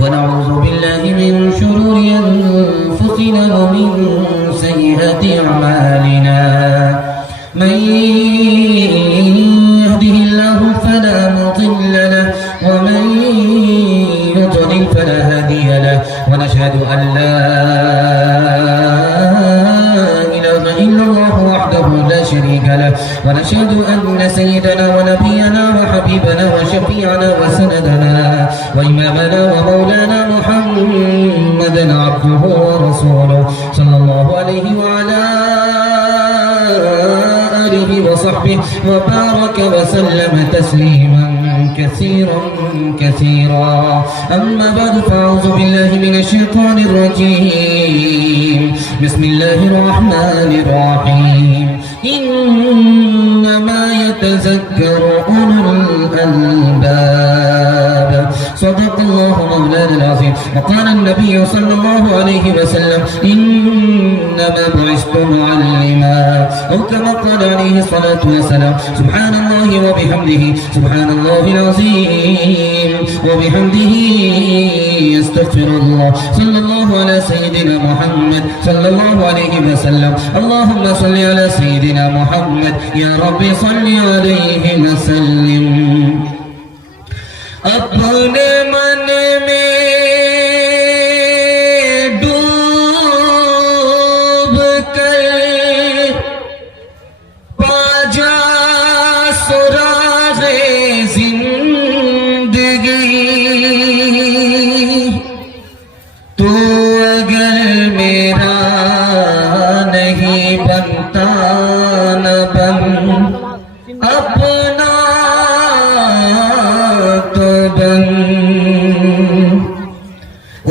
ونعوذ بالله من شرور أنفسنا ومن سيئات أعمالنا من يهده الله فلا مضل له ومن يضلل فلا هادي له ونشهد أن لا إله إلا الله وحده لا شريك له ونشهد أن سيدنا ونبينا وحبيبنا وشفيعنا وسندنا وإمامنا ومولانا محمدا عبده ورسوله صلى الله عليه وعلى آله وصحبه وبارك وسلم تسليما كثيرا كثيرا. أما بعد فأعوذ بالله من الشيطان الرجيم. بسم الله الرحمن الرحيم. إنما يتذكر أولو الألباب. صدق الله مولانا العظيم. وقال النبي صلى الله عليه وسلم إنما بعثت معلما، أو كما قال عليه الصلاة والسلام. سبحان الله وبحمده سبحان الله العظيم وبحمده استغفر الله. صلى الله على سيدنا محمد صلى الله عليه وسلم. اللهم صل على سيدنا محمد يا رب صل عليه وسلم. اپنے من میں ڈوب کر پا جا سراغ زندگی، تو اگر میرا نہیں بنتا نہ بن اپنا تو بن.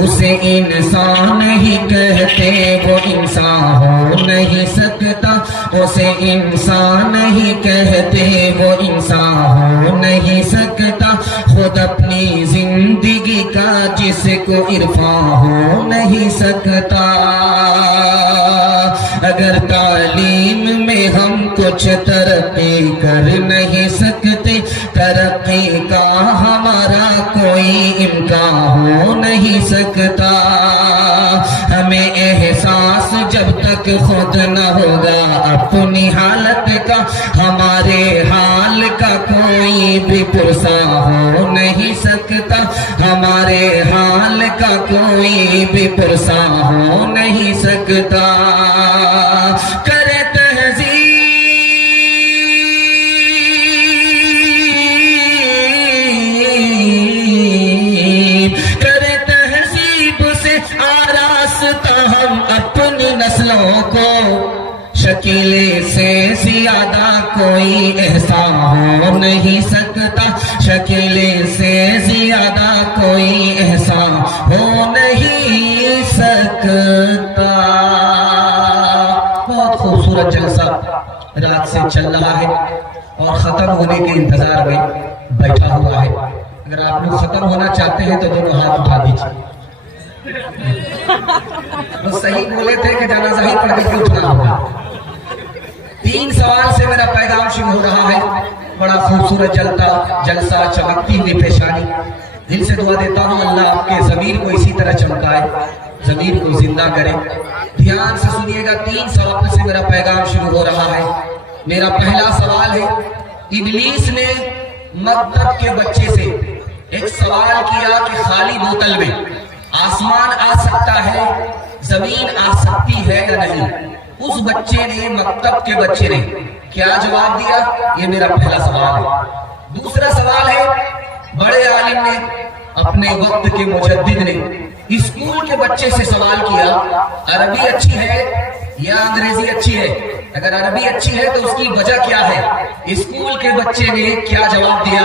اسے انسان ہی کہتے وہ انسان ہو نہیں سکتا، اسے انسان ہی کہتے وہ انسان ہو نہیں سکتا. خود اپنی زندگی کا جس کو عرفان ہو نہیں سکتا. اگر تعلیم میں ہم کچھ ترقی کر نہیں سکتے، ترقی کا ہمارا کوئی امکان ہو نہیں سکتا. ہمیں احساس جب تک خود نہ ہوگا اپنی حالت کا، ہمارے حال کا کوئی بھی پرسا ہو نہیں سکتا. ہمارے حال کا کوئی بھی پرسا ہو نہیں سکتا. کرے تہذیب سے آراستہ ہم اپنی نسلوں کو، شکیل سے زیادہ کوئی احسان ہو نہیں سکتا. شکیل سے زیادہ کوئی احسان ہو نہیں سکتا. بہت خوبصورت جلسہ رات سے چل رہا ہے اور ختم ہونے کے انتظار میں بیٹھا ہوا ہے. اگر آپ لوگ ختم ہونا چاہتے ہیں تو دونوں ہاتھ اٹھا دیجیے. وہ صحیح بولے تھے کہ جنازہ ہی پڑھ کے اٹھنا ہوگا. 3 سوال سے میرا پیغام شروع ہو رہا ہے. بڑا خوبصورت جلسہ، چمکتی ہوئی پیشانی. دل سے دعا دیتا ہوں اللہ آپ کے ضمیر کو اسی طرح چمکائے، ضمیر کو زندہ کرے. دھیان سے سنیے گا. 3 سوال سے میرا پیغام شروع ہو رہا ہے. میرا پہلا سوال ہے، ابلیس نے مکتب کے بچے سے ایک سوال کیا کہ خالی بوتل میں آسمان آ سکتا ہے، زمین آ سکتی ہے یا نہیں؟ اس بچے نے، مکتب کے بچے نے کیا جواب دیا؟ یہ میرا پہلا سوال ہے. دوسرا سوال ہے، بڑے عالم نے، اپنے وقت کے مجدد نے اسکول کے بچے سے سوال کیا عربی اچھی ہے یا انگریزی اچھی ہے؟ اگر عربی اچھی ہے تو اس کی وجہ کیا ہے؟ اسکول کے بچے نے کیا جواب دیا؟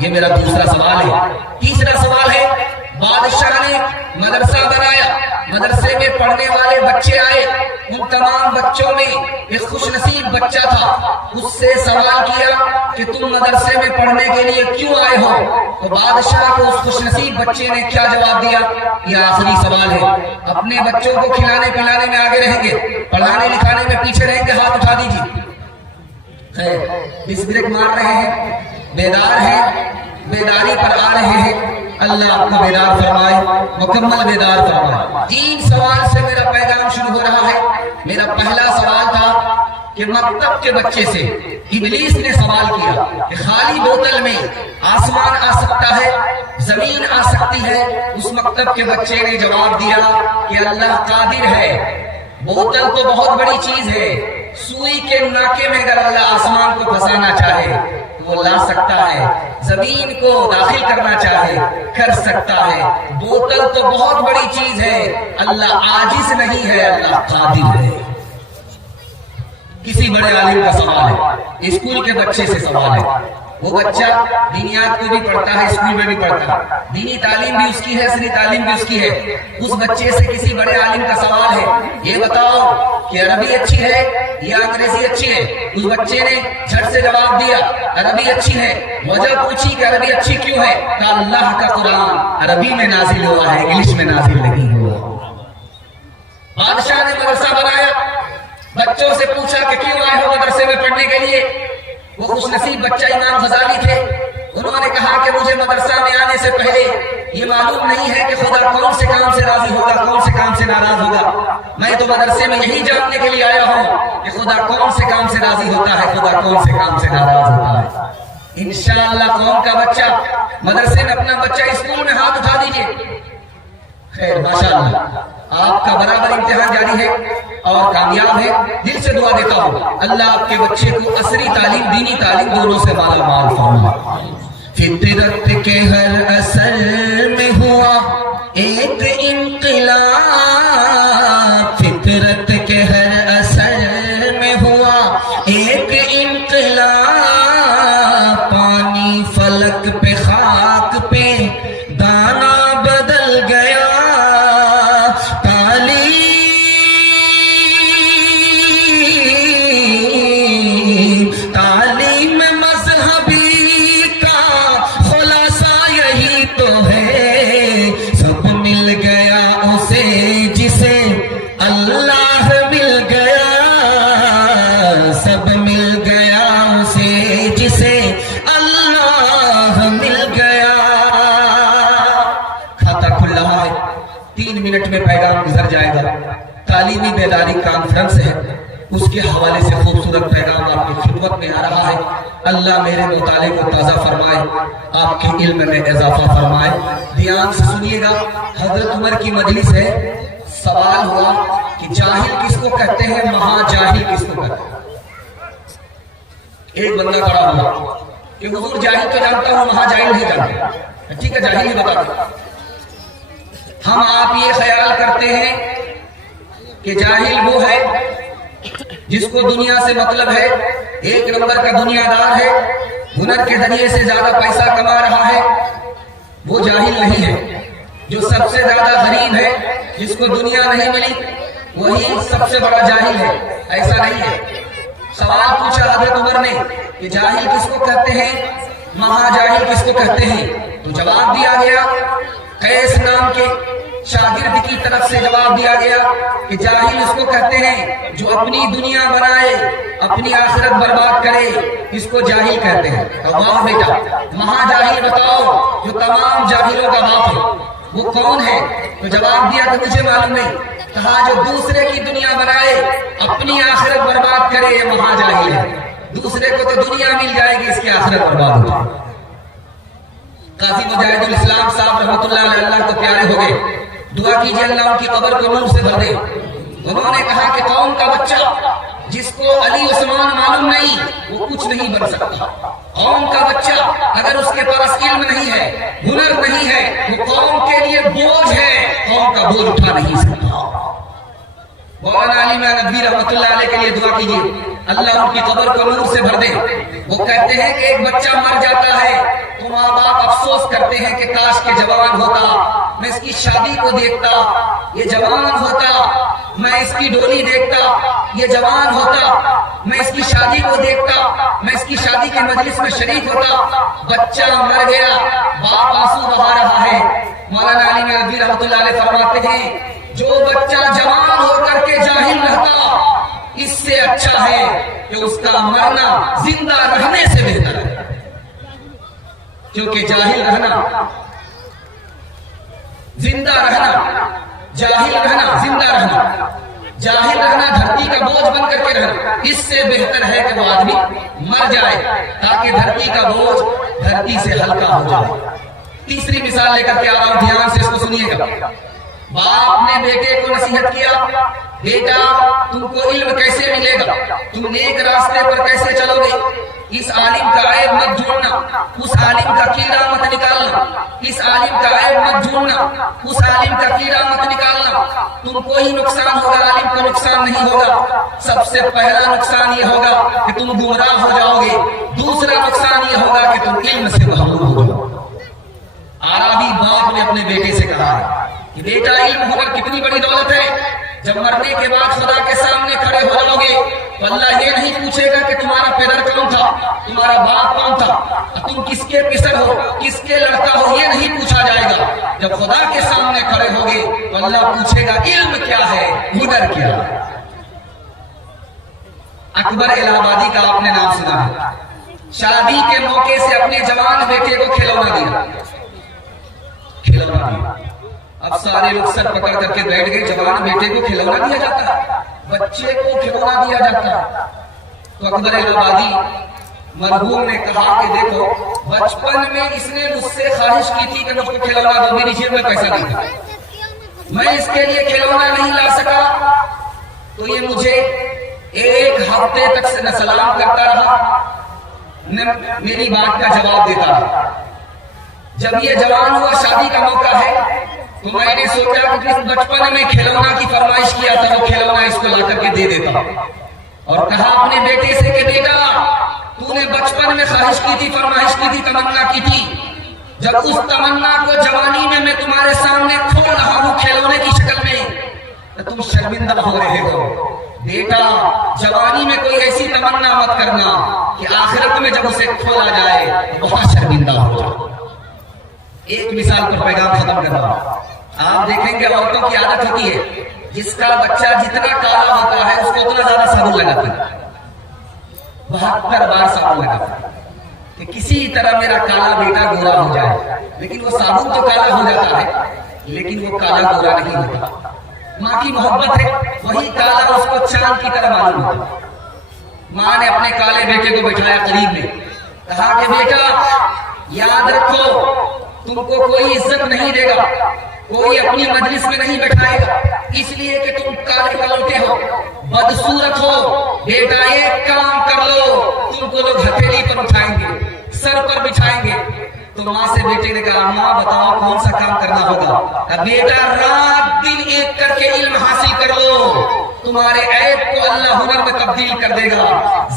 یہ میرا دوسرا سوال ہے. تیسرا سوال ہے، بادشاہ نے مدرسہ بنایا، مدرسے میں پڑھنے والے بچے آئے، ان تمام بچوں میں ایک خوش نصیب بچہ تھا. اس سے سوال کیا کہ تم مدرسے میں پڑھنے کے لیے کیوں آئے ہو؟ تو بادشاہ کو اس خوش نصیب بچے نے کیا جواب دیا؟ یہ آخری سوال ہے. اپنے بچوں کو کھلانے پلانے میں آگے رہیں گے، پڑھانے لکھانے میں پیچھے رہیں گے؟ ہاتھ اٹھا دیجیے. بریک مار رہے ہیں، بیدار ہیں، بیداری پر آ رہے ہیں، اللہ آپ کو بیدار فرمائے، مکمل بیدار فرمائے۔ 3 سوال سے میرا پیغام شروع ہو رہا ہے۔ میرا پہلا سوال تھا کہ مکتب کے بچے سے ابلیس نے سوال کیا کہ خالی بوتل میں آسمان آ سکتا ہے، زمین آ سکتی ہے؟ اس مکتب کے بچے نے جواب دیا کہ اللہ قادر ہے، بوتل تو بہت بڑی چیز ہے، سوئی کے ناکے میں اگر اللہ آسمان کو پھنسانا چاہے تو وہ لا سکتا ہے، زمین کو داخل کرنا چاہے کر سکتا ہے، بوتل تو بہت بڑی چیز ہے، اللہ عاجز نہیں ہے، اللہ قادر ہے۔ کسی بڑے عالم کا سوال ہے، اسکول کے بچے سے سوال ہے، وہ بچہ دینیات کو بھی پڑھتا ہے، اسکول میں بھی پڑھتا ہے، دینی تعلیم بھی اس کی ہے، سنی تعلیم بھی اس کی ہے۔ اس بچے سے کسی بڑے عالم کا سوال ہے، یہ بتاؤ کہ عربی اچھی ہے یا انگریزی اچھی ہے؟ اس بچے نے جھٹ سے جواب دیا عربی اچھی ہے۔ وجہ پوچھی کہ عربی اچھی کیوں ہے؟ کہ اللہ کا قرآن عربی میں نازل ہوا ہے، انگلش میں نازل نہیں ہوا۔ بادشاہ نے مدرسہ بنایا، بچوں سے پوچھا کہ کیوں آئے ہو مدرسے میں پڑھنے کے لیے؟ وہ خوش نصیب بچہ امام غزالی تھے، انہوں نے کہا کہ مجھے مدرسہ میں آنے سے پہلے یہ معلوم نہیں ہے کہ خدا کون سے کام سے راضی ہوگا، کون سے کام سے ناراض ہوگا، میں تو مدرسے میں یہی جاننے کے لیے آیا ہوں کہ خدا کون سے کام سے راضی ہوتا ہے، خدا کون سے کام سے ناراض ہوتا ہے۔ انشاءاللہ قوم کا بچہ مدرسے میں، اپنا بچہ اسکول میں، ہاتھ اٹھا دیجئے۔ خیر ماشاءاللہ آپ کا برابر امتحان جاری ہے اور کامیاب ہے، دل سے دعا دیتا ہوں اللہ آپ کے بچے کو عصری تعلیم، دینی تعلیم دونوں سے مالا مال فرمائے۔ فطرت کے ہر اثر میں ہوا ایک انقلاب، فطرت کے ہر اثر میں ہوا ایک انقلاب، پانی فلک پہ خاک پہ دانا بدل گیا، تعلیم مذہبی کا خلاصہ یہی تو ہے، سب مل گیا اسے جسے اللہ مل گیا، سب مل گیا اسے جسے اللہ مل گیا۔ کھاتا کھل رہا ہے، 3 منٹ میں پیغام گزر جائے گا۔ تعلیمی بیداری کانفرنس ہے، اس کے حوالے سے خوبصورت پیغام آپ کی خدمت میں آ رہا ہے۔ اللہ میرے مطالعے کو تازہ فرمائے، آپ کے علم میں اضافہ فرمائے۔ دھیان سے سنیے گا، حضرت عمر کی مجلس ہے، سوال ہوا کہ جاہل کس کو کہتے ہیں، مہا جاہل کس کو کہتے ہیں؟ ایک بندہ کھڑا ہوا کہ حضور جاہل تو جانتا ہوں، مہا جاہل نہیں جانتا۔ ٹھیک ہے، جاہل ہی بتا دیں۔ ہم آپ یہ خیال کرتے ہیں کہ جاہل وہ ہے جس کو دنیا سے مطلب ہے، 1 نمبر کا دنیا دار ہے، ہنر کے ذریعے سے زیادہ پیسہ کما رہا ہے، وہ جاہل نہیں ہے۔ جو سب سے زیادہ غریب ہے، جس کو دنیا نہیں ملی، وہی سب سے بڑا جاہل ہے، ایسا نہیں ہے۔ سوال پوچھا حضرت عمر نے کہ جاہل کس کو کہتے ہیں، مہا جاہل کس کو کہتے ہیں؟ تو جواب دیا گیا، قیس نام کے شاگرد کی طرف سے جواب دیا گیا کہ جاہل اس کو کہتے ہیں جو اپنی دنیا بنائے، اپنی آخرت برباد کرے، اس کو جاہل کہتے ہیں۔ واہ بیٹا، مہا جاہل بتاؤ جو تمام جاہلوں کا باپ ہے، وہ کون ہے؟ تو جواب دیا کہ مجھے معلوم نہیں۔ کہا جو دوسرے کی دنیا بنائے، اپنی آخرت برباد کرے، یہ مہا جاہل ہے۔ دوسرے کو تو دنیا مل جائے گی، اس کی آخرت برباد ہو جائے۔ قاضی مجاہد الاسلام صاحب رحمۃ اللہ علیہ اللہ کو پیارے ہو گئے، دعا کیجئے اللہ ان کی قبر کو نور سے بھر دے۔ انہوں نے کہا کہ قوم کا بچہ جس کو علی عثمان معلوم نہیں، وہ کچھ نہیں بن سکتا۔ قوم کا بچہ اگر اس کے پاس علم نہیں ہے، ہنر نہیں ہے، وہ قوم کے لیے بوجھ ہے، قوم کا بوجھ اٹھا نہیں سکتا۔ مولانا علی ندوی رحمۃ اللہ علیہ کے لیے دعا کیجیے، اللہ ان کی قبر کو نور سے بھر دے۔ وہ کہتے ہیں کہ ایک بچہ مر جاتا ہے تو ماں باپ افسوس کرتے ہیں کہ کاش کے جوان ہوتا، میں اس کی شادی کو دیکھتا، یہ جوان ہوتا، میں اس کی ڈولی دیکھتا، یہ جوان ہوتا، میں اس کی شادی کو دیکھتا، میں اس کی شادی کے مجلس میں شریک ہوتا۔ بچہ مر گیا، باپ آنسو بہا رہا ہے۔ مولانا علی ندوی رحمۃ اللہ علیہ فرماتے ہیں جو بچہ جوان ہو کر کے جاہل رہتا، اس سے اچھا ہے کہ اس کا مرنا زندہ رہنے سے بہتر ہے۔ کیونکہ جاہل رہنا زندہ رہنا، جاہل رہنا زندہ رہنا، جاہل رہنا دھرتی کا بوجھ بن کر کے رہنا، اس سے بہتر ہے کہ وہ آدمی مر جائے تاکہ دھرتی کا بوجھ دھرتی سے ہلکا ہو جائے۔ تیسری مثال لے کر کے آ رہا ہوں، دھیان سے اس کو سنیے گا۔ باپ نے بیٹے کو نصیحت کیا، بیٹا تم کو علم کیسے ملے گا، تم نیک راستے پر کیسے چلو گے، اس عالم کا عیب مت ڈھونڈنا، اس عالم کا کیڑا مت نکالنا، اس عالم کا عیب مت ڈھونڈنا، اس عالم کا کیڑا مت نکالنا، تم کو ہی نقصان ہوگا، عالم کو نقصان نہیں ہوگا۔ سب سے پہلا نقصان یہ ہوگا کہ تم گمراہ ہو جاؤ گے، دوسرا نقصان یہ ہوگا کہ تم علم سے محروم ہو جاؤ۔ عربی باپ نے اپنے بیٹے سے کہا ہے کہ بیٹا علم ہنر کتنی بڑی دولت ہے، جب مرنے کے بعد خدا کے سامنے کھڑے ہو جاؤ گے تو اللہ یہ نہیں پوچھے گا کہ تمہارا پیدر کون تھا، تمہارا باپ کون تھا، تم کس کے پسر ہو، کس کے لڑکا ہو، یہ نہیں پوچھا جائے گا۔ جب خدا کے سامنے کھڑے ہوگے تو اللہ پوچھے گا علم کیا ہے، ہنر کیا ہے۔ اکبر الہ آبادی کا آپ نے نام سنا ہے، شادی کے موقع سے اپنے جوان بیٹے کو کھلونا دیا، کھلونا دیا۔ اب سارے لوگ سر پکڑ کر کے بیٹھ گئے، جوان بیٹے کو کھلونا دیا جاتا ہے، بچے کو کھلونا دیا جاتا ہے۔ تو اکبر الہ آبادی مرحوم نے کہا کہ دیکھو بچپن میں اس نے مجھ سے خواہش کی تھی کہ مجھ کو کھلونا دو، میری جیب میں پیسہ نہیں تھا، میں اس کے لیے کھلونا نہیں لا سکا، تو یہ مجھے ایک ہفتے تک نہ سلام کرتا رہا نہ میری بات کا جواب دیتا رہا۔ جب یہ جوان ہوا، شادی کا موقع ہے، تو میں نے سوچا کہ جس بچپن میں کھلونا کی فرمائش کیا تھا وہ کھلونا اس کو لا کر کے دے دیتا، اور کہا اپنے بیٹے سے کہ بیٹا تو نے بچپن میں خواہش کی تھی، فرمائش کی تھی، تمنا کی تھی، جب اس تمنا کو جوانی میں تمہارے سامنے کھول رہا ہوں کھلونے کی شکل میں تو تم شرمندہ ہو رہے ہو۔ بیٹا جوانی میں کوئی ایسی تمنا مت کرنا کہ آخرت میں جب اسے کھولا جائے تو بہت شرمندہ ہو جائے۔ ایک مثال پر پیغام ختم کر رہا ہوں۔ آپ دیکھیں گے عورتوں کی عادت ہوتی ہے جس کا بچہ جتنا کالا ہوتا ہے اس کو اتنا زیادہ صابن لگاتا ہے، 72 بار صابن لگاتا ہے کہ کسی طرح میرا کالا بیٹا گورا ہو جائے، لیکن وہ صابن تو کالا ہو جاتا ہے لیکن وہ کالا گورا نہیں ہوتا۔ ماں کی محبت ہے، وہی کالا اس کو چاند کی طرح معلوم ہوتا۔ ماں نے اپنے کالے بیٹے کو بٹھایا قریب میں، کہا کہ بیٹا یاد رکھو تم کو کوئی عزت نہیں دے گا، کوئی اپنی مجلس میں نہیں بٹھائے گا، اس لیے کہ تم کالے کلوٹے ہو، بدصورت ہو۔ بیٹا ایک کام کر لو، تم کو لوگ ہتھیلی پر اٹھائیں گے، سر پر بٹھائیں گے۔ تو ماں سے بیٹے نے کہا ماں بتاؤ کون سا کام کرنا ہوگا؟ بیٹا رات دن ایک کر کے علم حاصل کر لو، تمہارے عیب کو اللہ ہنر میں تبدیل کر دے گا،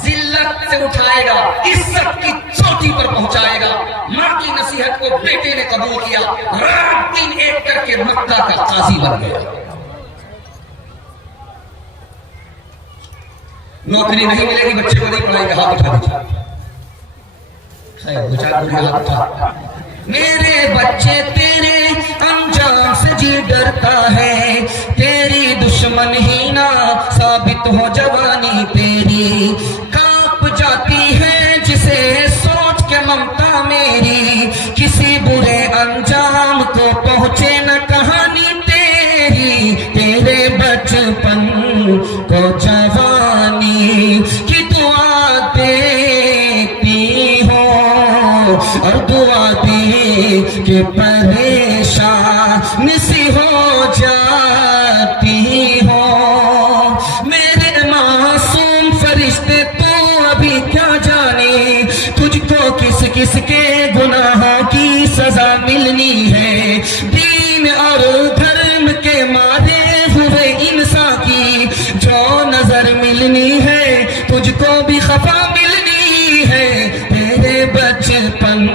ذلت سے اٹھائے گا، عزت کی چوٹی پر پہنچائے گا۔ ماں کی نصیحت کو بیٹے نے قبول کیا، رات دن ایک کر کے مکہ کا قاضی بن گیا۔ نوکری نہیں ملے گی، بچے کو نہیں پڑھائیں گے، ہاتھ اٹھا دیجیے۔ میرے بچے تیرے انجام سے جی ڈرتا ہے، تیری دشمن ہی نہ ثابت ہو جوانی تیری، کانپ جاتی ہے جسے سوچ کے ممتا میری، کسی برے انجام کو پہنچے نہ کہانی تیری، تیرے بچپن کو جوانی کی دعا دیتی ہوں، اور دعا دے کہ پریشان سی ہو جاتی ہوں۔ میرے معصوم فرشتے تو ابھی کیا جانے، تجھ کو کس کس کے گناہوں کی سزا ملنی ہے، دین اور دھرم کے مارے ہوئے انسان کی جو نظر ملنی ہے، تجھ کو بھی خفا ملنی ہے، تیرے بچپن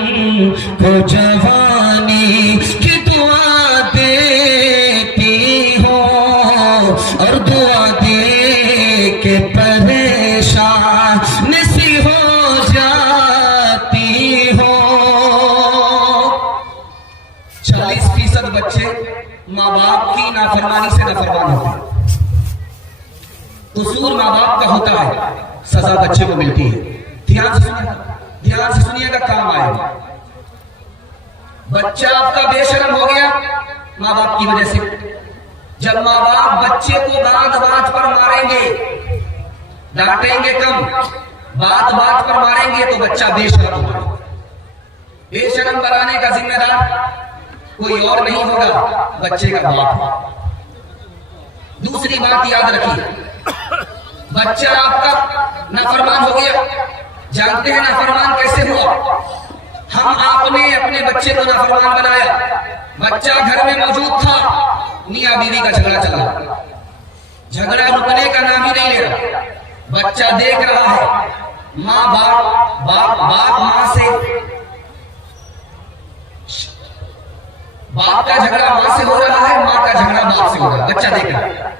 کو جوانی کی دعا دیتی ہوں، اور دعا دے کے پریشان سی ہو جاتی ہوں۔ 40% بچے ماں باپ کی نافرمانی سے نافرمان ہوتے ہیں، قصور ماں باپ کا ہوتا ہے، سزا بچے کو ملتی ہے۔ دھیان سے سنیے گا، کام آئے گا۔ بچہ آپ کا بے شرم ہو گیا ماں باپ کی وجہ سے. جب ماں باپ بچے کو بات بات پر ماریں گے، ڈانٹیں گے کم، بات بات پر ماریں گے تو بچہ بے شرم ہوگا. بے شرم بنانے کا ذمہ دار کوئی اور نہیں ہوگا، بچے کا باپ. دوسری بات یاد رکھیے، بچہ آپ کا نافرمان ہو گیا. جانتے ہیں نافرمان کیسے ہوا؟ ہم آپ نے اپنے بچے کو نافرمان بنایا. بچہ گھر میں موجود تھا، میاں بیوی کا جھگڑا چل رہا، جھگڑا رکنے کا نام ہی نہیں لے رہا. بچہ دیکھ رہا ہے ماں باپ ماں سے، باپ کا جھگڑا ماں سے ہو رہا ہے، ماں کا جھگڑا باپ سے ہو رہا ہے. بچہ دیکھ رہا ہے.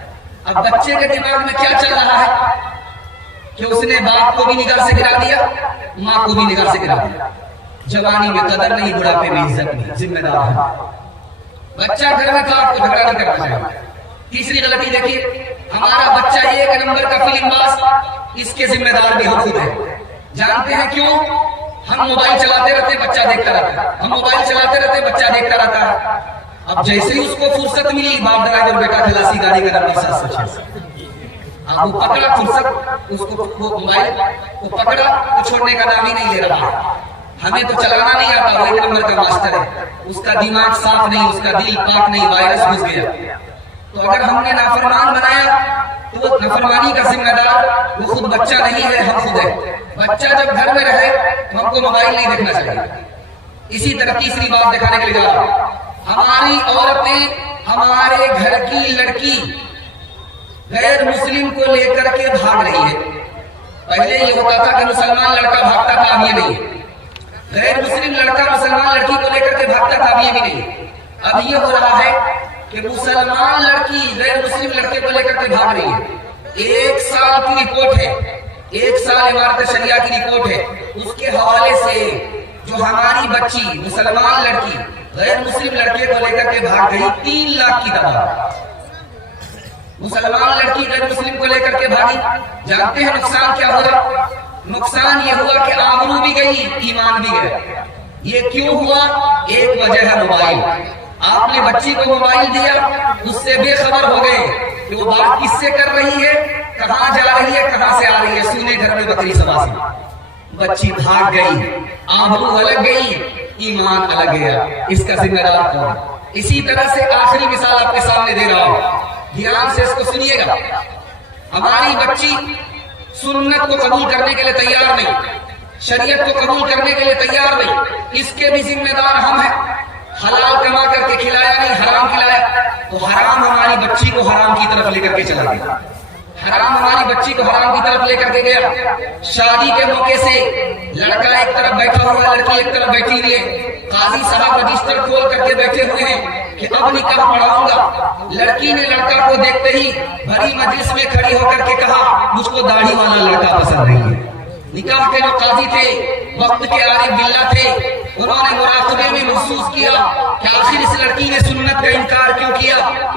اب بچے کے دماغ میں کیا چل رہا ہے کہ اس نے باپ کو بھی نگاہ سے گرا دیا، ماں کو بھی نگاہ سے گرا دیا. جوانی میں قدر نہیں، بڑھاپے میں عزت نہیں. ذمہ دار ہے بچہ. گھر میں تھا، آپ کو جھگڑا نہیں کرنا چاہیے. تیسری غلطی دیکھیے، ہمارا بچہ ایک نمبر کا فلم باز، اس کے ذمہ دار بھی ہم خود ہیں. جانتے ہیں کیوں؟ ہم موبائل چلاتے رہتے بچہ دیکھتا رہتا ہے، ہم موبائل چلاتے رہتے بچہ دیکھتا رہتا ہے. اب جیسے ہی اس کو فرصت ملی، باپ ڈرائیور بیٹا کھلاسی گاڑی کا نمبر 706. اب وہ پکڑا فرصت، اس کو موبائل کو پکڑا تو چھوڑنے کا نام ہی نہیں لے رہا. ہمیں تو چلانا نہیں آتا، وہ ایک نمبر کا ماسٹر ہے. اس کا دماغ صاف نہیں، اس کا دل پاک نہیں، وائرس گھس گیا. تو اگر ہم نے نافرمان بنایا تو وہ نافرمانی کا ذمہ دار وہ خود بچہ نہیں ہے، ہم خود ہے. بچہ جب گھر میں رہے تو ہم کو موبائل نہیں دیکھنا چاہیے. اسی طرح تیسری بات دکھانے کے لیے جا رہا ہوں، ہماری عورتیں، ہمارے گھر کی لڑکی غیر مسلم کو لے کر کے بھاگ رہی ہے. پہلے یہ ہوتا تھا کہ مسلمان لڑکا بھاگتا تھا، اب یہ نہیں. غیر مسلم لڑکا مسلمان لڑکی کو لے کر کے بھاگتا تھا، اب یہ بھی نہیں. اب یہ ہو رہا ہے کہ مسلمان لڑکی غیر مسلم لڑکے کو لے کر کے بھاگ رہی ہے. 1 سال کی رپورٹ ہے، 1 سال امارت شریعہ کی رپورٹ ہے. اس کے حوالے سے جو ہماری بچی مسلمان لڑکی غیر مسلم لڑکے کو لے کر کے بھاگ گئی، 3 لاکھ کی دبا. مسلمان لڑکی غیر مسلم کو لے کر کے بھاگی. جانتے ہیں نقصان کیا ہوا؟ نقصان یہ ہوا کہ آبرو بھی گئی، ایمان بھی گیا. یہ کیوں ہوا؟ ایک وجہ ہے موبائل. آپ نے بچی کو موبائل دیا، اس سے بے خبر ہو گئے کہ وہ بات کس سے کر رہی ہے، کہاں جا رہی ہے، کہاں سے آ رہی ہے. سونے گھر میں بکری سبا سی. بچی بھاگ گئی، آبرو الگ گئی، ایمان الگ گیا. اس کا ذمہ دار کون؟ اسی طرح سے آخری مثال آپ کے سامنے دے رہا ہوں، دھیان سے اس کو سنیے گا. ہماری بچی سنت کو قبول کرنے کے لیے تیار نہیں، شریعت کو قبول کرنے کے لیے تیار نہیں. اس کے بھی ذمہ دار ہم ہیں. حلال کما کر کے کھلایا نہیں، حرام کھلایا تو حرام ہماری بچی کو حرام کی طرف لے کر کے چلا گیا. حرام ہماری بچی کو حرام کی طرف لے کر کے گیا. شادی کے موقع سے لڑکا ایک طرف بیٹھا ہوا ہے، لڑکی ایک طرف بیٹھی ہوئی ہے. قاضی صاحب رجسٹر کھول کر کے بیٹھے ہوئے ہیں کہ اب نکاح پڑھاؤں گا. لڑکی نے لڑکا کو دیکھتے ہی بھری مجلس میں کھڑی ہو کر کے کہا، مجھ کو داڑھی والا لڑکا پسند نہیں ہے. نکاح کے جو قاضی تھے، وقت کے عارف باللہ تھے، انہوں نے مراقبے میں محسوس کیا کہ آخر اس لڑکی نے سنت کا انکار کیوں کیا.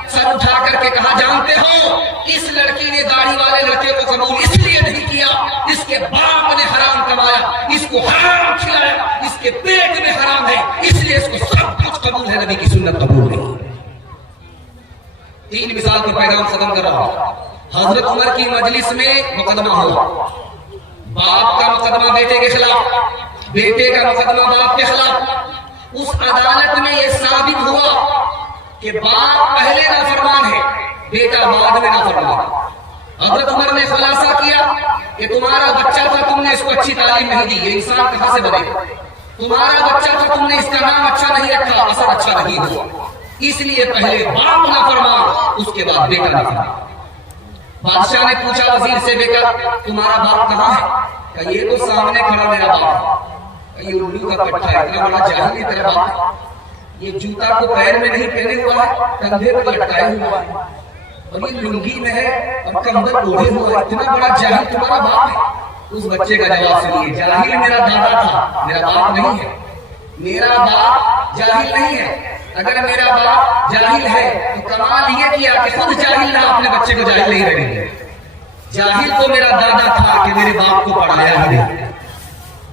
سر اٹھا کر کے کہا، جانتے ہو اس لڑکی نے داڑھی والے لڑکے کو قبول اس لیے نہیں کیا، اس کے باپ نے حرام کمایا، اس کو حرام کھلایا، اس کے پیٹ میں حرام ہے، اس لیے اس کو سب کچھ قبول ہے، نبی کی سنت قبول نہیں. 3 مثال پر پیغام ختم کر رہا ہوں. حضرت عمر کی مجلس میں مقدمہ ہوا. باپ کا مقدمہ بیٹے کے خلاف، بیٹے کا مقدمہ باپ کے خلاف. اس عدالت میں یہ ثابت ہوا کہ باپ پہلے نافرمان ہے، بیٹا بعد میں نافرمان. حضرت عمر نے خلاصہ کیا کہ تمہارا بچہ تھا، تم نے اس کو اچھی تعلیم نہیں دی، یہ انسان کہاں سے بنے. تمہارا بچہ تھا، تم نے اس کا نام اچھا نہیں رکھا، اثر اچھا نہیں ہوا. اس لیے پہلے باپ نافرمان، اس کے بعد بیٹا نافرمان. بادشاہ نے پوچھا وزیر سے، بیٹا تمہارا باپ کہاں ہے؟ کہ یہ تو سامنے کھڑا میرا باپ ہے. یہ الو کا پٹھا ہے، اتنا بڑا جاہل ہے تیرا باپ ہے. یہ جوتا کو پیر میں نہیں پہنے ہوا ہے، کندھے پر لٹکائے ہوا ہے، اور یہ لنگی میں ہے اور کمبل اوڑھے ہوا ہے. اتنا بڑا جاہل تمہارا باپ ہے. اس بچے کا جواب سنیے، جاہل میرا دادا تھا، میرا باپ نہیں ہے. میرا باپ جاہل نہیں ہے. اگر میرا باپ جاہل ہے تو کمال یہ کیا کہ خود جاہل نہ اپنے بچے کو جاہل نہیں رہنے دیا. جاہل تو میرا دادا تھا کہ میرے باپ کو پڑھایا ہی نہیں.